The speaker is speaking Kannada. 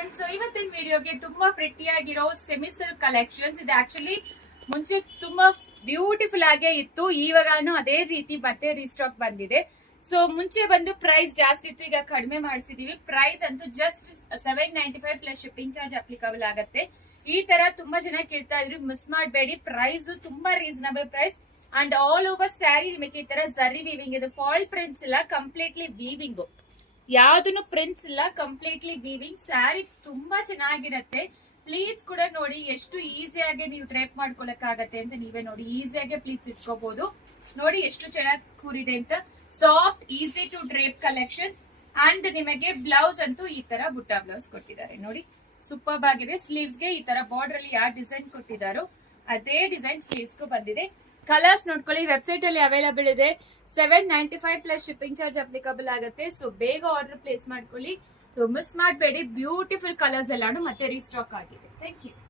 ಫ್ರೆಂಡ್ಸ್, ಇವತ್ತಿನ ವಿಡಿಯೋಗೆ ತುಂಬಾ ಪ್ರಿಟಿಯಾಗಿರೋ ಸೆಮಿ ಸಿಲ್ಕ್ ಕಲೆಕ್ಷನ್ಸ್ ಇದೆ. ಆಕ್ಚುಲಿ ಮುಂಚೆ ತುಂಬಾ ಬ್ಯೂಟಿಫುಲ್ ಆಗೇ ಇತ್ತು, ಇವಾಗಾನು ಅದೇ ರೀತಿ ಮತ್ತೆ ರೀಸ್ಟಾಕ್ ಬಂದಿದೆ. ಸೊ ಮುಂಚೆ ಬಂದು ಪ್ರೈಸ್ ಜಾಸ್ತಿ ಇತ್ತು, ಈಗ ಕಡಿಮೆ ಮಾಡಿಸಿದೀವಿ. ಪ್ರೈಸ್ ಅಂತೂ just 795 plus shipping charge applicable ಆಗುತ್ತೆ. ಈ ತರ ತುಂಬಾ ಜನ ಕೇಳ್ತಾ ಇದ್ರು, ಮಿಸ್ ಮಾಡಬೇಡಿ. ಪ್ರೈಸ್ ತುಂಬಾ reasonable price and all over sari ನಿಮಗೆ ಈ ತರ ಜರಿ ವೀವಿಂಗ್ ಇದೆ. ಫಾಯಿಲ್ ಪ್ರಿಂಟ್ಸ್ ಇಲ್ಲ, ಕಂಪ್ಲೀಟ್ಲಿ ವೀವಿಂಗ್, ಯಾವ್ದನ್ನು ಪ್ರಿಂಟ್ಸ್ ಇಲ್ಲ, ಕಂಪ್ಲೀಟ್ಲಿ ವೀವಿಂಗ್. ಸ್ಯಾರಿ ತುಂಬಾ ಚೆನ್ನಾಗಿರತ್ತೆ. ಪ್ಲೀಟ್ಸ್ ಕೂಡ ನೋಡಿ ಎಷ್ಟು ಈಸಿಯಾಗಿ ನೀವು ಡ್ರೇಪ್ ಮಾಡ್ಕೊಳಕ್ ಆಗತ್ತೆ ಅಂತ ನೀವೇ ನೋಡಿ. ಈಸಿಯಾಗಿ ಪ್ಲೀಟ್ಸ್ ಇಟ್ಕೋಬಹುದು. ನೋಡಿ ಎಷ್ಟು ಚೆನ್ನಾಗಿ ಕೂರಿದೆ ಅಂತ. Soft easy to drape collection and ನಿಮಗೆ ಬ್ಲೌಸ್ ಅಂತೂ ಈ ತರ ಬುಟ್ಟ ಬ್ಲೌಸ್ ಕೊಟ್ಟಿದ್ದಾರೆ. ನೋಡಿ ಸೂಪರ್ ಆಗಿದೆ. ಸ್ಲೀವ್ಸ್ ಗೆ ಈ ತರ ಬಾರ್ಡರ್ ಅಲ್ಲಿ ಯಾವ ಡಿಸೈನ್ ಕೊಟ್ಟಿದ್ದಾರೋ ಅದೇ ಡಿಸೈನ್ ಸ್ಲೀವ್ಸ್ ಗೂ ಬಂದಿದೆ. ಕಲರ್ಸ್ ನೋಡ್ಕೊಳ್ಳಿ, ವೆಬ್ಸೈಟ್ ಅಲ್ಲಿ ಅವೈಲಬಲ್ ಇದೆ. 795 ಪ್ಲಸ್ ಶಿಪ್ಪಿಂಗ್ ಚಾರ್ಜ್ ಅಪ್ಲಿಕಬಲ್ ಆಗುತ್ತೆ. ಸೊ ಬೇಗ ಆರ್ಡರ್ ಪ್ಲೇಸ್ ಮಾಡ್ಕೊಳ್ಳಿ. ಸೊ ಮಿಸ್ ಮಾಡಬೇಡಿ. ಬ್ಯೂಟಿಫುಲ್ ಕಲರ್ಸ್ ಎಲ್ಲಾನು ಮತ್ತೆ ರೀಸ್ಟಾಕ್ ಆಗಿದೆ. Thank you.